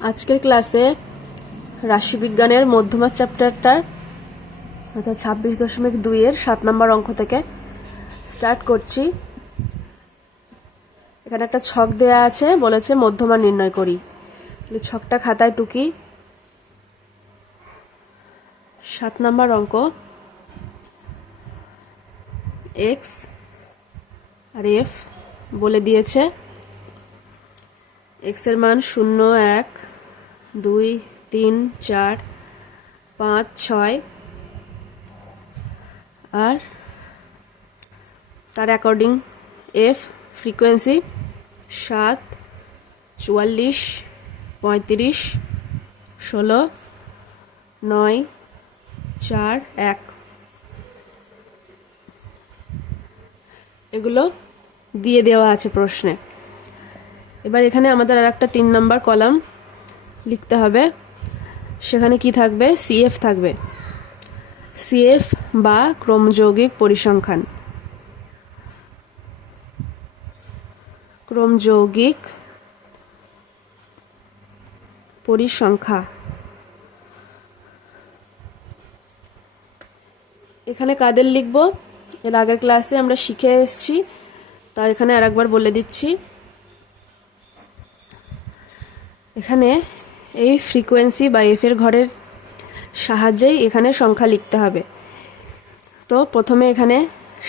আজকের ক্লাসে রাশিবিজ্ঞানের মধ্যমা চ্যাপ্টারটার অর্থাৎ ছাব্বিশ দশমিক দুইয়ের সাত নম্বর অঙ্ক থেকে স্টার্ট করছি। এখানে একটা ছক দেয়া আছে, বলেছে মধ্যমা নির্ণয় করি। ছকটা খাতায় টুকি। সাত নম্বর অঙ্ক। এক্স আর এফ বলে দিয়েছে। এক্সের মান শূন্য, এক। দুই, তিন, চার, পাঁচ, ছয়। আর তার অ্যাকর্ডিং এফ ফ্রিকোয়েন্সি সাত, চুয়াল্লিশ, পঁয়ত্রিশ, ষোলো, নয়, চার, এক। এগুলো দিয়ে দেওয়া আছে প্রশ্নে। এবার এখানে আমাদের আর একটা তিন নম্বর কলাম। লিখতে হবে। সেখানে কি থাকবে? সিএফ থাকবে। সিএফ বা ক্রমযৌগিক পরিসংখ্যান। ক্রমযৌগিক পরিসংখ্যা। এখানে কাদের লিখব? এর আগের ক্লাসে আমরা শিখে এসেছি তা এখানে আরেকবার বলে দিচ্ছি। এখানে এই ফ্রিকোয়েন্সি বা এফের ঘরের সাহায্যেই এখানে সংখ্যা লিখতে হবে। তো প্রথমে এখানে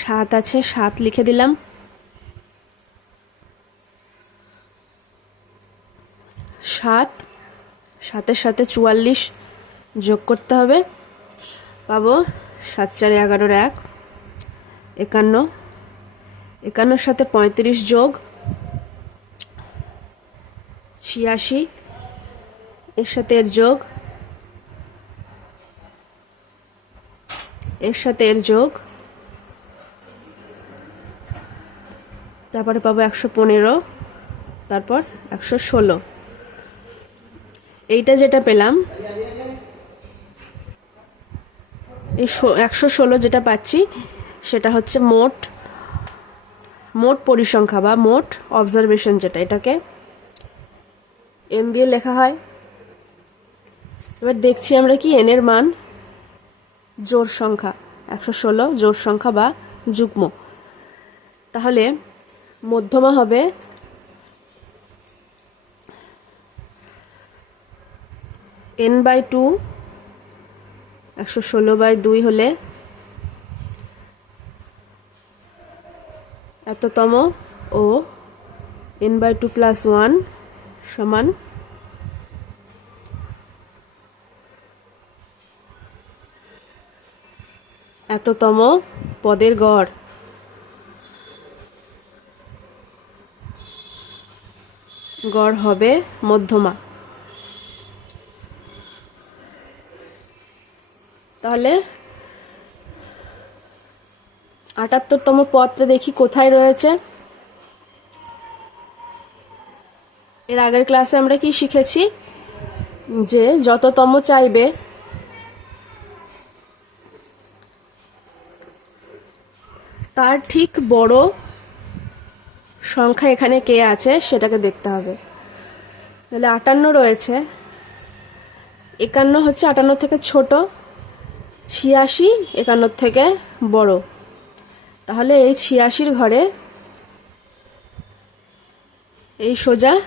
সাত আছে, সাত লিখে দিলাম। সাত, সাতের সাথে চুয়াল্লিশ যোগ করতে হবে। পাবো সাত চারে এগারোর এক, একান্ন। একান্নর সাথে পঁয়ত্রিশ যোগ, ছিয়াশি। এর সাথে এর যোগ এর সাথে এর যোগ, তারপরে পাবো একশো পনেরো, তারপর একশো ষোলো। এইটা যেটা পেলাম, এই একশো ষোলো যেটা পাচ্ছি, সেটা হচ্ছে মোট মোট পরিসংখ্যা বা মোট অবজারভেশন যেটা, এটাকে এম দিয়ে লেখা হয়। এবার দেখছি আমরা কি এনের মান? জোর সংখ্যা, একশো ষোলো জোর সংখ্যা বা যুগ্ম। তাহলে মধ্যমা হবে এন বাই টু, একশো ষোলো বাই দুই হলে এততম ও N by two plus one সমান এততম পদের গড়। গড় হবে মধ্যমা। তাহলে আটাত্তরতম পদটা দেখি কোথায় রয়েছে। এর আগের ক্লাসে আমরা কি শিখেছি? যে যততম চাইবে তার ঠিক বড় সংখ্যা এখানে কে আছে সেটাকে দেখতে হবে। তাহলে আটান্ন রয়েছে। একান্ন হচ্ছে আটান্ন থেকে ছোট, ছিয়াশি একান্ন থেকে বড়। তাহলে এই ছিয়াশির ঘরে এই সোজা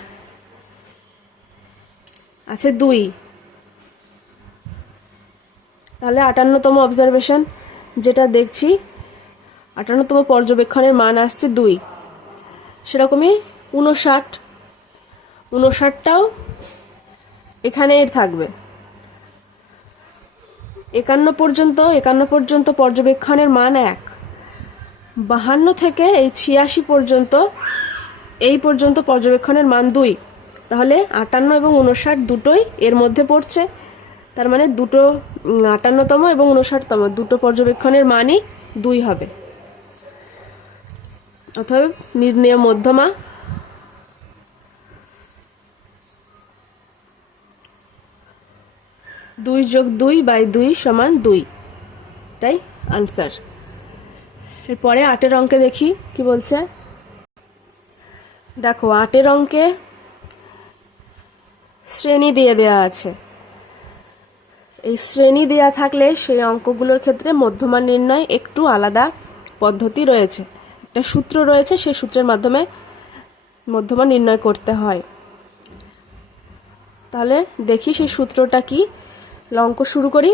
আছে দুই। তাহলে আটান্নতম অবজারভেশন যেটা দেখছি আটান্নতম পর্যবেক্ষণের মান আসছে দুই। সেরকমই উনষাট উনষাটটাও এখানে থাকবে। একান্ন পর্যন্ত একান্ন পর্যন্ত পর্যবেক্ষণের মান এক। বাহান্ন থেকে এই ছিয়াশি পর্যন্ত, এই পর্যন্ত পর্যবেক্ষণের মান দুই। তাহলে আটান্ন এবং উনষাট দুটোই এর মধ্যে পড়ছে। তার মানে দুটো আটান্নতম এবং উনষাটতম দুটো পর্যবেক্ষণের মানই দুই হবে। অথবা নির্ণয় মধ্যমা। দুই যোগ দুই বাই দুই সমান দুই। তাই আনসার। এরপরে আটের অঙ্কে দেখি, কি বলছে? দেখো, আটের অঙ্কে শ্রেণি দিয়ে দেয়া আছে। এই শ্রেণি দেয়া থাকলে সেই অঙ্কগুলোর ক্ষেত্রে মধ্যমান নির্ণয় একটু আলাদা পদ্ধতি রয়েছে। একটা সূত্র রয়েছে, সেই সূত্রের মাধ্যমে মধ্যমা নির্ণয় করতে হয়। তাহলে দেখি সেই সূত্রটা কি। অঙ্ক শুরু করি।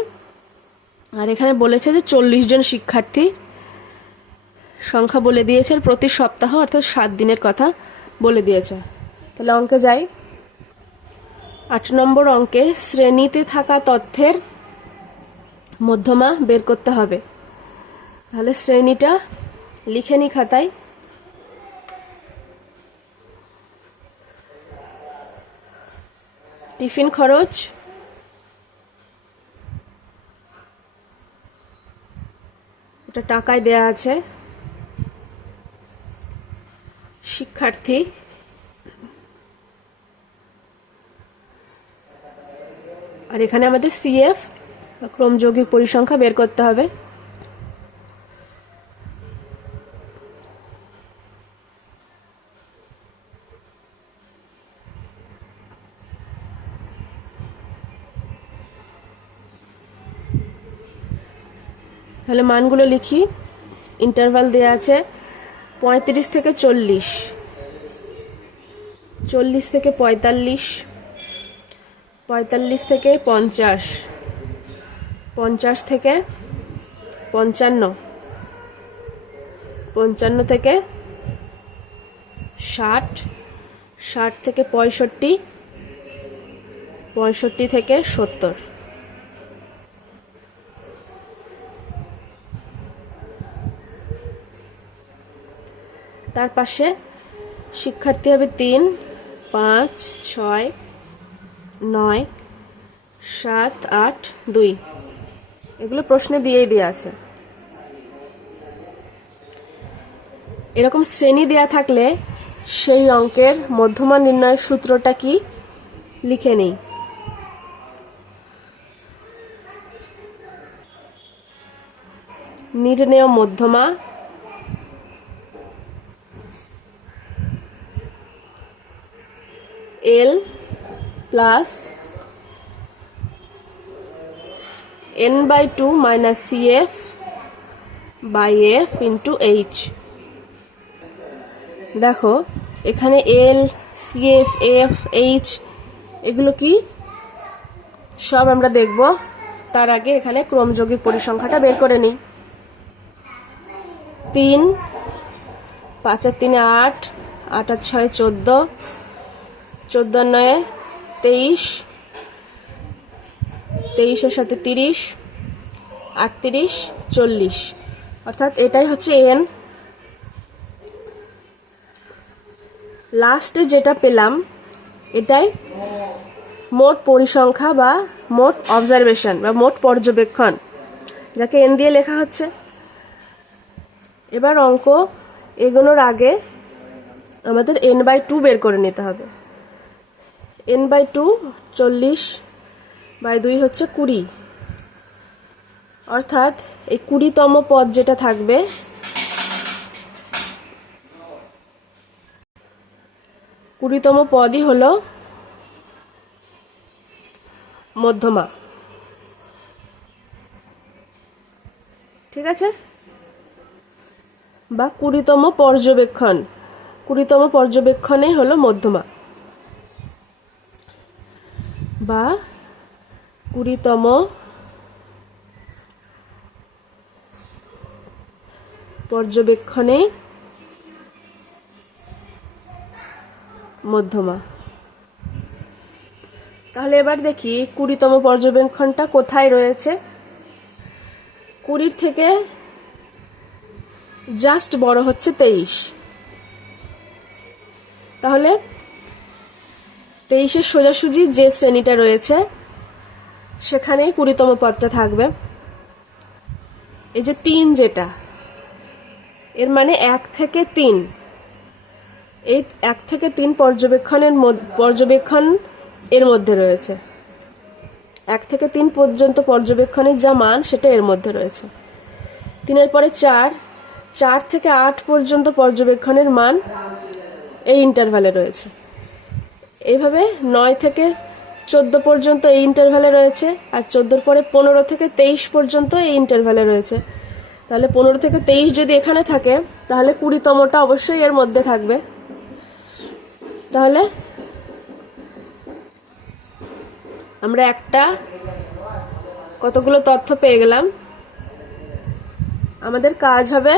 আর এখানে বলেছে যে চল্লিশ জন শিক্ষার্থী সংখ্যা বলে দিয়েছে প্রতি সপ্তাহ অর্থাৎ সাত দিনের কথা বলে দিয়েছে। তাহলে অঙ্কে যাই। আট নম্বর অঙ্কে শ্রেণীতে থাকা তথ্যের মধ্যমা বের করতে হবে। তাহলে শ্রেণীটা লিখে নি খাতায়। টিফিন খরচ। এটা টাকায় দেয়া আছে। শিক্ষার্থী। আর এখানে আমাদের সিএফ ক্রমযৌগিক পরিসংখ্যা বের করতে হবে। তাহলে মানগুলো লিখি। ইন্টারভাল দেওয়া আছে পঁয়ত্রিশ থেকে চল্লিশ। চল্লিশ থেকে পঁয়তাল্লিশ পঁয়তাল্লিশ থেকে পঞ্চাশ পঞ্চাশ থেকে পঞ্চান্ন পঞ্চান্ন থেকে ষাট ষাট থেকে পঁয়ষট্টি পঁয়ষট্টি থেকে সত্তর। তার পাশে শিক্ষার্থী হবে তিন, পাঁচ, ছয়, নয়, সাত, আট, দুই। এগুলো প্রশ্নে দিয়েই দেওয়া আছে। এরকম শ্রেণি দেয়া থাকলে সেই অঙ্কের মধ্যমান নির্ণয়ের সূত্রটা কি? লিখে নেই। নির্ণেয় মধ্যমা L plus N by two minus C F by F into H দেখো, এখানে L C F F H এগুলো কি? সব আমরা দেখব। তার আগে এখানে ক্রমযৌগিক পরিসংখ্যাটা বের করে নিই। তিন, পাঁচ আর তিনে আট আট আর ছয় চোদ্দ চোদ্দ নয়ে, তেইশ, তেইশের সাথে তিরিশ, আটত্রিশ, চল্লিশ। অর্থাৎ এটাই হচ্ছে এন লাস্টে যেটা পেলাম, এটাই মোট পরিসংখ্যা বা মোট অবজারভেশন বা মোট পর্যবেক্ষণ, যাকে এন দিয়ে লেখা হচ্ছে। এবার অঙ্ক এগোনোর আগে আমাদের এন বাই টু বের করে নিতে হবে। এন বাই টু চল্লিশ বাই দুই হচ্ছে কুড়ি। অর্থাৎ এই কুড়িতম পদ যেটা থাকবে, কুড়িতম পদই হলো মধ্যমা। ঠিক আছে? বা কুড়িতম পর্যবেক্ষণ। কুড়িতম পর্যবেক্ষণেই হলো মধ্যমা। বা কুড়িতম পর্যবেক্ষণে মধ্যমা। তাহলে এবার দেখি কুড়িতম পর্যবেক্ষণটা কোথায় রয়েছে। কুড়ির থেকে জাস্ট বড় হচ্ছে তেইশ। তাহলে তেইশের সোজাসুজি যে শ্রেণীটা রয়েছে, সেখানেই কুড়িতম পদটা থাকবে। এই যে তিন যেটা, এর মানে এক থেকে তিন। এই এক থেকে তিন পর্যবেক্ষণের পর্যবেক্ষণ এর মধ্যে রয়েছে। এক থেকে তিন পর্যন্ত পর্যবেক্ষণের যা মান, সেটা এর মধ্যে রয়েছে। তিনের পরে চার চার থেকে আট পর্যন্ত পর্যবেক্ষণের মান এই ইন্টারভ্যালে রয়েছে। এইভাবে নয় থেকে চোদ্দ পর্যন্ত এই ইন্টারভ্যালে রয়েছে আর চোদ্দোর পরে পনেরো থেকে তেইশ পর্যন্ত এই ইন্টারভ্যালে রয়েছে। তাহলে পনেরো থেকে তেইশ যদি এখানে থাকে, তাহলে কুড়িতমটা অবশ্যই এর মধ্যে থাকবে। তাহলে আমরা একটা কতগুলো তথ্য পেয়ে গেলাম। আমাদের কাজ হবে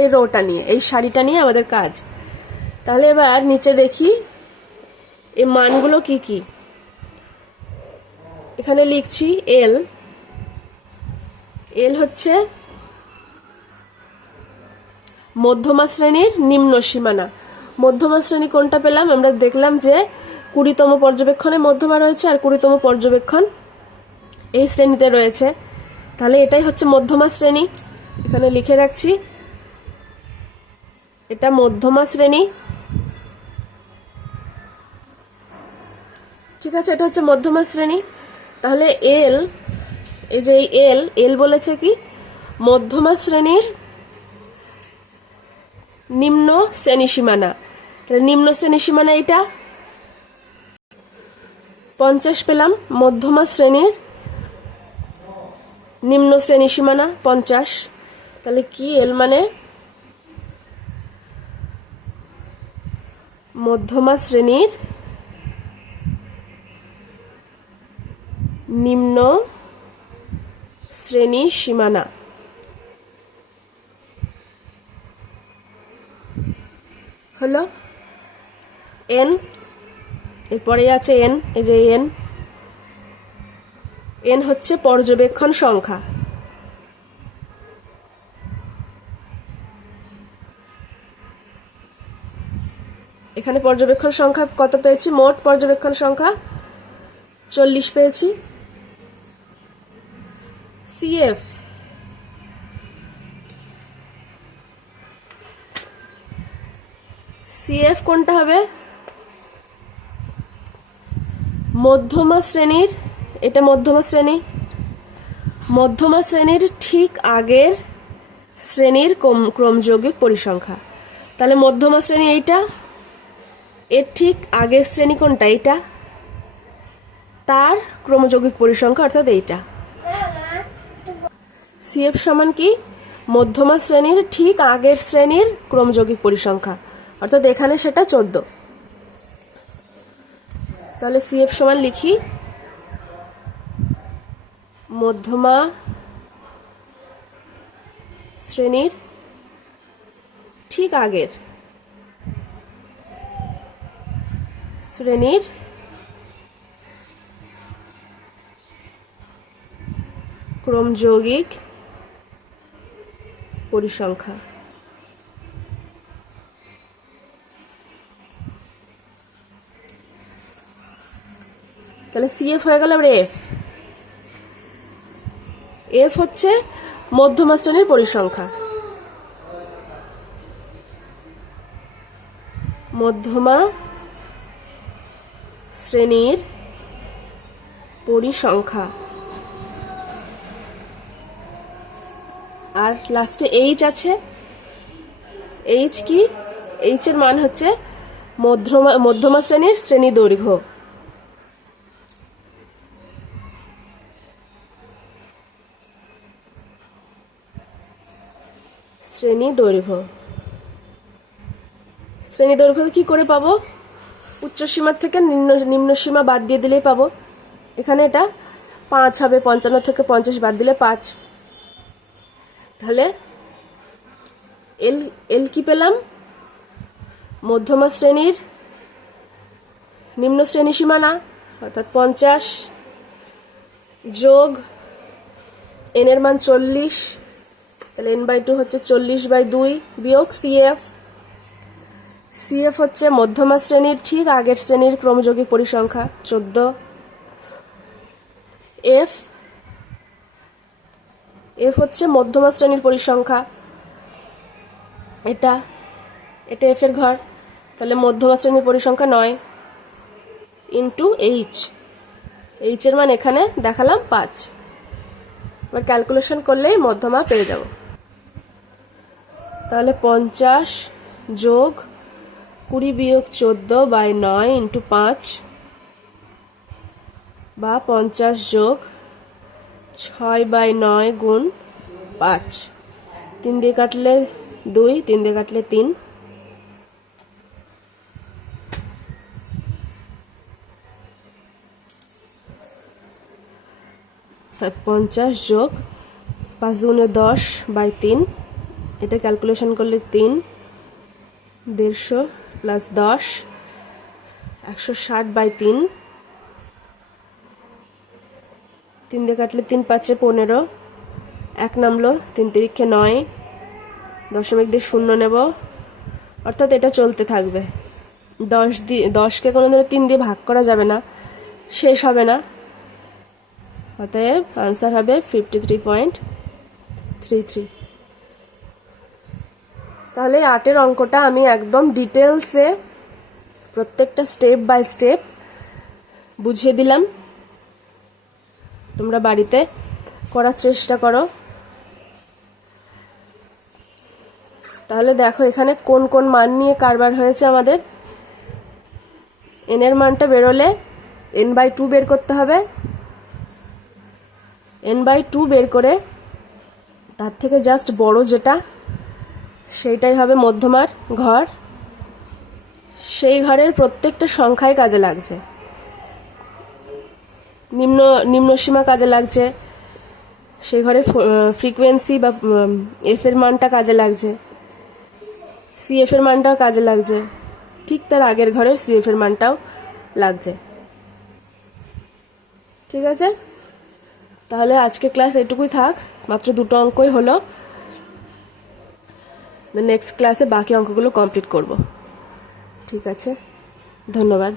এই রোটা নিয়ে, এই শাড়িটা নিয়ে আমাদের কাজ। তাহলে এবার নিচে দেখি এই মানগুলো কি কি। এখানে লিখছি এল এল হচ্ছে মধ্যমা শ্রেণির নিম্ন সীমানা। মধ্যমা শ্রেণি কোনটা পেলাম? আমরা দেখলাম যে কুড়িতম পর্যবেক্ষণে মধ্যমা রয়েছে আর কুড়িতম পর্যবেক্ষণ এই শ্রেণীতে রয়েছে। তাহলে এটাই হচ্ছে মধ্যমা শ্রেণি। এখানে লিখে রাখছি, এটা মধ্যমা শ্রেণি। ঠিক আছে, এটা হচ্ছে মধ্যমা শ্রেণি। তাহলে এল, এই যে এল এল বলেছে কি? মধ্যমা শ্রেণির নিম্ন শ্রেণি সীমানা। নিম্ন শ্রেণি সীমানা এটা পঞ্চাশ পেলাম, মধ্যমা শ্রেণির নিম্ন শ্রেণি সীমানা, পঞ্চাশ। তাহলে কি এল মানে? মধ্যমা শ্রেণির নিম্ন শ্রেণি সীমানা। হলো এন, এরপরে আছে এন, এই যে এন। এন হচ্ছে পর্যবেক্ষণ সংখ্যা। এখানে পর্যবেক্ষণ সংখ্যা কত পেয়েছি? মোট পর্যবেক্ষণ সংখ্যা চল্লিশ পেয়েছি। সিএফ সিএফ কোনটা হবে? মধ্যমা শ্রেণির, এটা মধ্যমা শ্রেণি। মধ্যমা শ্রেণির ঠিক আগের শ্রেণির ক্রম- ক্রমযৌগিক পরিসংখ্যা। তাহলে মধ্যমা শ্রেণি এইটা? এর ঠিক আগের শ্রেণি কোনটা? এইটা? তার ক্রমযৌগিক পরিসংখ্যা অর্থাৎ এইটা। সিএফ সমান কি? মধ্যমা শ্রেণির ঠিক আগের শ্রেণির ক্রমযৌগিক পরিসংখ্যা। অর্থাৎ এখানে সেটা চোদ্দ। তাহলে সিএফ সমান লিখি। মধ্যমা শ্রেণির ঠিক আগের শ্রেণির ক্রমযৌগিক পরিসংখ্যা। তাহলে সিএফ হয়ে গেল এবার এফ এফ হচ্ছে মধ্যমা শ্রেণির পরিসংখ্যা। মধ্যমা শ্রেণির পরিসংখ্যা। আর লাস্টে এইচ আছে। এইচ কি? এইচ এর মান হচ্ছে মধ্যমা মধ্যমা শ্রেণির শ্রেণি দৈর্ঘ্য। শ্রেণি দৈর্ঘ্য। শ্রেণি দৈর্ঘ্য কি করে পাবো? উচ্চ সীমার থেকে নিম্ন নিম্ন সীমা বাদ দিয়ে দিলেই পাবো। এখানে এটা পাঁচ হবে, পঞ্চান্ন থেকে পঞ্চাশ বাদ দিলে পাঁচ। তাহলে এল এল কি পেলাম? মধ্যমা শ্রেণির নিম্ন শ্রেণি সীমানা, অর্থাৎ পঞ্চাশ, যোগ এন এর মান চল্লিশ, তাহলে এন বাই টু হচ্ছে চল্লিশ বাই দুই বিয়োগ সিএফ সিএফ হচ্ছে মধ্যমা শ্রেণির, ঠিক আগের শ্রেণির ক্রমযোগী পরিসংখ্যা, চোদ্দ। এফ এফ হচ্ছে মধ্যমা শ্রেণির পরিসংখ্যা। এটা এটা এফ এর ঘর। তাহলে মধ্যমা শ্রেণির পরিসংখ্যা নয় ইন্টু এইচ এইচ এর মান এখানে দেখালাম পাঁচ। এবার ক্যালকুলেশন করলেই মধ্যমা পেয়ে যাব। তাহলে পঞ্চাশ যোগ কুড়ি বিয়োগ চোদ্দ বাই নয় ইন্টু পাঁচ বা পঞ্চাশ যোগ ছয় বাই নয় গুণ পাঁচ। তিন দিয়ে কাটলে দুই, তিন দিয়ে কাটলে তিন। পঞ্চাশ যোগ পাঁচ গুণে দশ বাই তিন। এটা ক্যালকুলেশন করলে তিন। দেড়শো প্লাস দশ, একশো ষাট বাই তিন। তিন দিয়ে কাটলে তিন পাঁচে পনেরো। এক নামলো, তিন তিরিক্ষে নয়। দশমিক দিয়ে শূন্য নেব। অর্থাৎ এটা চলতে থাকবে। দশ দিয়ে, দশকে কোনো দিনও তিন দিয়ে ভাগ করা যাবে না। শেষ হবে না। অতএব আনসার হবে fifty three point three three তাহলে আটের অঙ্কটা আমি একদম ডিটেলসে প্রত্যেকটা স্টেপ বাই স্টেপ বুঝিয়ে দিলাম। তোমরা বাড়িতে করার চেষ্টা করো। তাহলে দেখো, এখানে কোন কোন মান নিয়ে কারবার হয়েছে আমাদের। এনের মানটা বেরোলে এন বাই টু বের করতে হবে। এন বাই টু বের করে তার থেকে জাস্ট বড় যেটা, সেইটাই হবে মধ্যমার ঘর। সেই ঘরের প্রত্যেকটা সংখ্যায় কাজে লাগছে। নিম্ন নিম্নসীমা কাজে লাগছে। সেই ঘরে ফ্রিকোয়েন্সি বা এফ এর মানটা কাজে লাগছে। সিএফ এর মানটাও কাজে লাগছে। ঠিক তার আগের ঘরের সিএফ এর মানটাও লাগছে। ঠিক আছে? তাহলে আজকে ক্লাস এটুকুই থাক। মাত্র দুটো অঙ্কই হলো। নেক্সট ক্লাসে বাকি অঙ্কগুলো কমপ্লিট করব। ঠিক আছে? ধন্যবাদ।